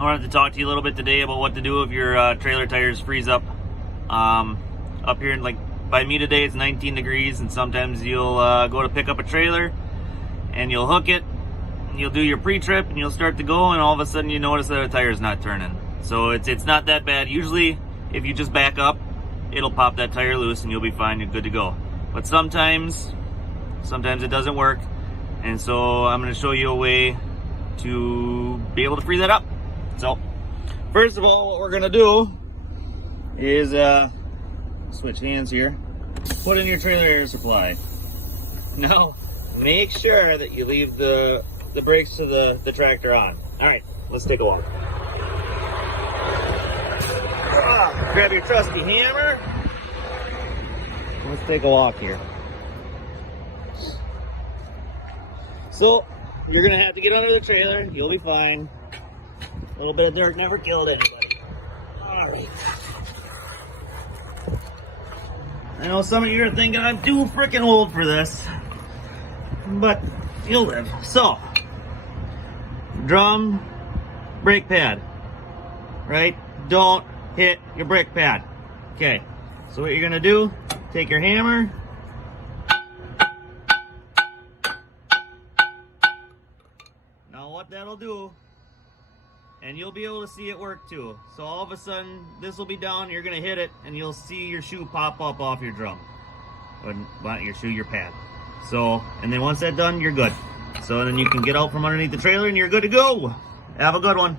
I wanted to talk to you a little bit today about what to do if your trailer tires freeze up. Up here in, like, by me today it's 19 degrees, and sometimes you'll go to pick up a trailer and you'll hook it and you'll do your pre-trip and you'll start to go, and all of a sudden you notice that a tire is not turning. So it's not that bad. Usually if you just back up, it'll pop that tire loose and you'll be fine, you're good to go. But sometimes it doesn't work, and so I'm going to show you a way to be able to free that up. So first of all, what we're going to do is switch hands here, put in your trailer air supply. Now make sure that you leave the brakes to the tractor on. All right, let's take a walk. Grab your trusty hammer. Let's take a walk here. So you're gonna have to get under the trailer. You'll be fine. A little bit of dirt never killed anybody. All right. I know some of you are thinking I'm too freaking old for this, but you'll live. So, drum, brake pad, right? Don't hit your brake pad. Okay, so what you're gonna do, take your hammer, now what that'll do, and you'll be able to see it work too. So all of a sudden, this will be down, you're gonna hit it, and you'll see your shoe pop up off your drum. Or not your shoe, your pad. So, and then once that's done, you're good. So then you can get out from underneath the trailer and you're good to go. Have a good one.